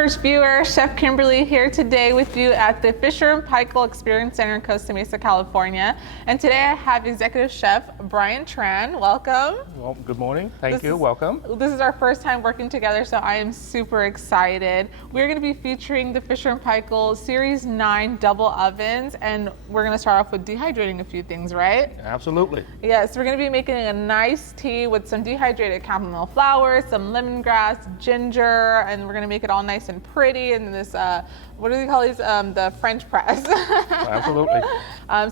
PIRCH viewer, Chef Kimberly here today with you at the Fisher Paykel Experience Center in Costa Mesa, California. And today I have Executive Chef Bryan Tran. Welcome. Well, good morning. Thank you. Welcome. This is our first time working together, so I am super excited. We're going to be featuring the Fisher Paykel Series 9 Double Ovens, and we're going to start off with dehydrating a few things, right? Absolutely. Yes, we're going to be making a nice tea with some dehydrated chamomile flowers, some lemongrass, ginger, and we're going to make it all nice and pretty in this, what do they call these? The French press. Absolutely.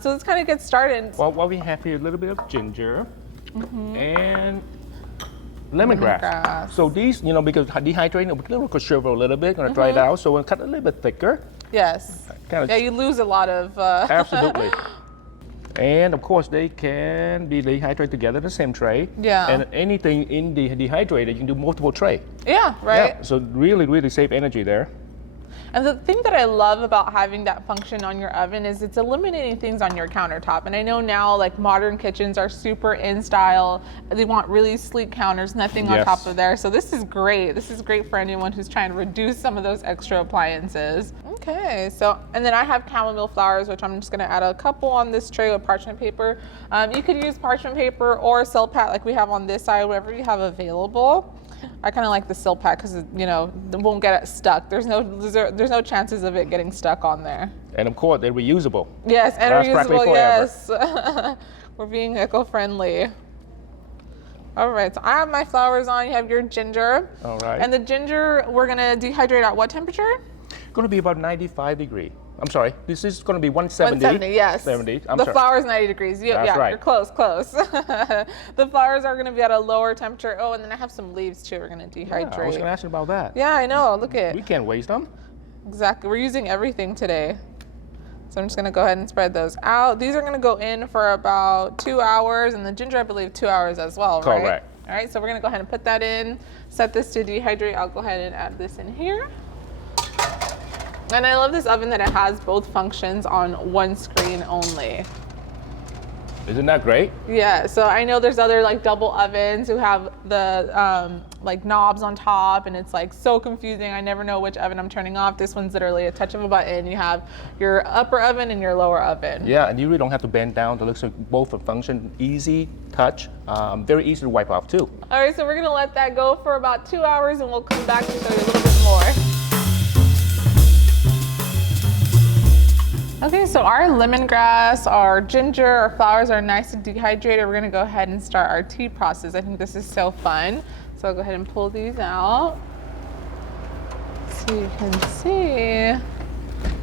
So let's kind of get started. Well, what we have here, a little bit of ginger and lemongrass. So these, you know, because dehydrating, a little shrivel a little bit, going to dry it out, so we'll cut it a little bit thicker. Yes. Yeah, you lose a lot of... Absolutely. And of course, they can be dehydrated together in the same tray. Yeah. And anything in the dehydrator, you can do multiple tray. Yeah, right. Yeah, so really, really save energy there. And the thing that I love about having that function on your oven is it's eliminating things on your countertop. And I know now, like, modern kitchens are super in style. They want really sleek counters, nothing on top of there. So this is great. This is great for anyone who's trying to reduce some of those extra appliances. Okay, so, and then I have chamomile flowers, which I'm just gonna add a couple on this tray with parchment paper. You could use parchment paper or silpat like we have on this side, whatever you have available. I kind of like the silpat because, you know, it won't get it stuck. There's no chances of it getting stuck on there. And of course, they're reusable. Yes, and reusable, yes. We're being eco-friendly. All right, so I have my flowers on. You have your ginger. All right. And the ginger, we're going to dehydrate at what temperature? Going to be about 95 degrees. I'm sorry, this is going to be 170. 170, yes. 70. The flour is 90 degrees. That's right. You're close. The flowers are going to be at a lower temperature. Oh, and then I have some leaves too. We're going to dehydrate. Yeah, I was going to ask you about that. Yeah, I know. Look at. We can't waste them. Exactly. We're using everything today. So I'm just going to go ahead and spread those out. These are going to go in for about 2 hours, and the ginger, I believe, 2 hours as well, right? Correct. All right, so we're going to go ahead and put that in, set this to dehydrate. I'll go ahead and add this in here. And I love this oven that it has both functions on one screen only. Isn't that great? Yeah, so I know there's other like double ovens who have the like knobs on top, and it's like so confusing. I never know which oven I'm turning off. This one's literally a touch of a button. You have your upper oven and your lower oven. Yeah, and you really don't have to bend down to look, so both function, easy touch, very easy to wipe off too. All right, so we're gonna let that go for about 2 hours, and we'll come back and show you a little bit more. Okay, so our lemongrass, our ginger, our flowers are nice and dehydrated. We're gonna go ahead and start our tea process. I think this is so fun. So I'll go ahead and pull these out. So you can see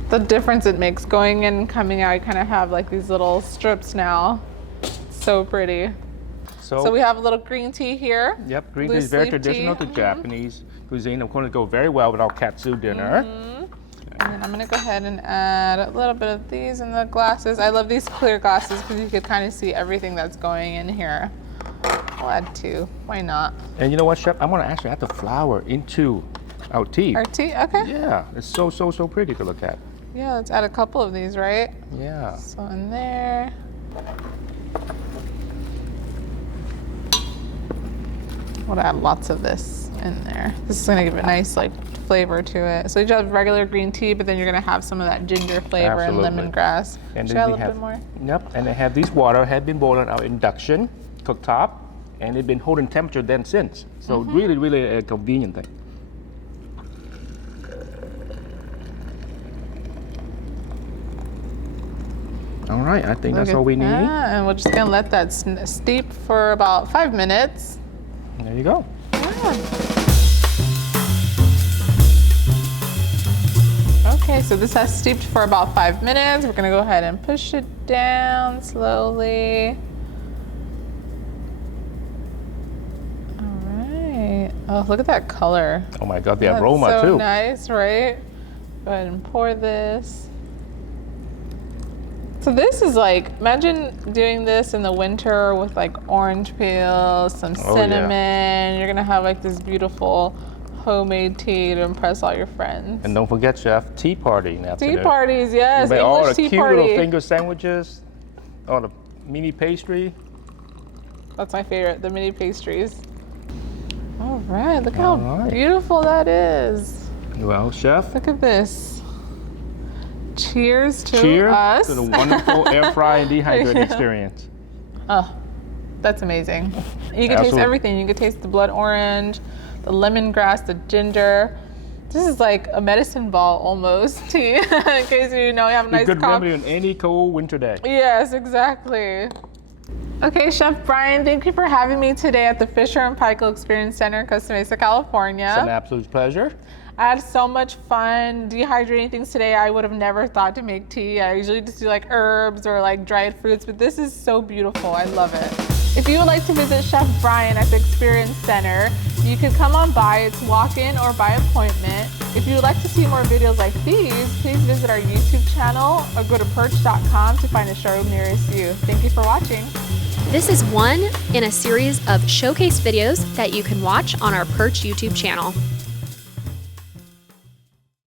the difference it makes going in and coming out. You kind of have like these little strips now. So pretty. So we have a little green tea here. Yep, green tea is very traditional to Japanese cuisine. Of course, it goes very well with our katsu dinner. And then I'm gonna go ahead and add a little bit of these in the glasses. I love these clear glasses because you can kind of see everything that's going in here. I'll add 2, why not? And you know what, Chef? I'm gonna actually add the flour into our tea. Our tea, okay. Yeah, it's so pretty to look at. Yeah, let's add a couple of these, right? Yeah. So in there. I'll add lots of this in there. This is gonna give a nice like flavor to it. So you just have regular green tea, but then you're gonna have some of that ginger flavor and lemongrass. And should I add a little bit more? Yep, and they have these water had been boiled on our induction cooktop, and they've been holding temperature then since. So really a convenient thing. All right, I think that's all we need. And we're just gonna let that steep for about 5 minutes. There you go. Yeah. Okay, so this has steeped for about 5 minutes. We're gonna go ahead and push it down slowly. All right. Oh, look at that color. Oh my God, the aroma That's so too. Nice, right? Go ahead and pour this. So this is like, imagine doing this in the winter with like orange peel, some cinnamon. Yeah. You're gonna have like this beautiful homemade tea to impress all your friends. And don't forget, Chef, tea party now. Tea parties, yes. English all the tea cute party. little finger sandwiches, all the mini pastry. That's my favorite, the mini pastries. All right, look how beautiful that is. Well, Chef, Look at this. Cheers to cheers us. to the wonderful air fry and dehydrate Yeah. experience. Oh, that's amazing. You can taste Absolutely. everything. You can taste the blood orange, the lemongrass, the ginger. This is like a medicine ball almost tea, in case you know you have a A nice good cough. remedy on any cold winter day. Yes, exactly. Okay, Chef Bryan, thank you for having me today at the Fisher Paykel Experience Center in Costa Mesa, California. It's an absolute pleasure. I had so much fun dehydrating things today. I would have never thought to make tea. I usually just do like herbs or like dried fruits, but this is so beautiful. I love it. If you would like to visit Chef Bryan at the Experience Center, you can come on by. It's walk-in or by appointment. If you would like to see more videos like these, please visit our YouTube channel or go to PIRCH.com to find a showroom nearest you. Thank you for watching. This is one in a series of showcase videos that you can watch on our PIRCH YouTube channel.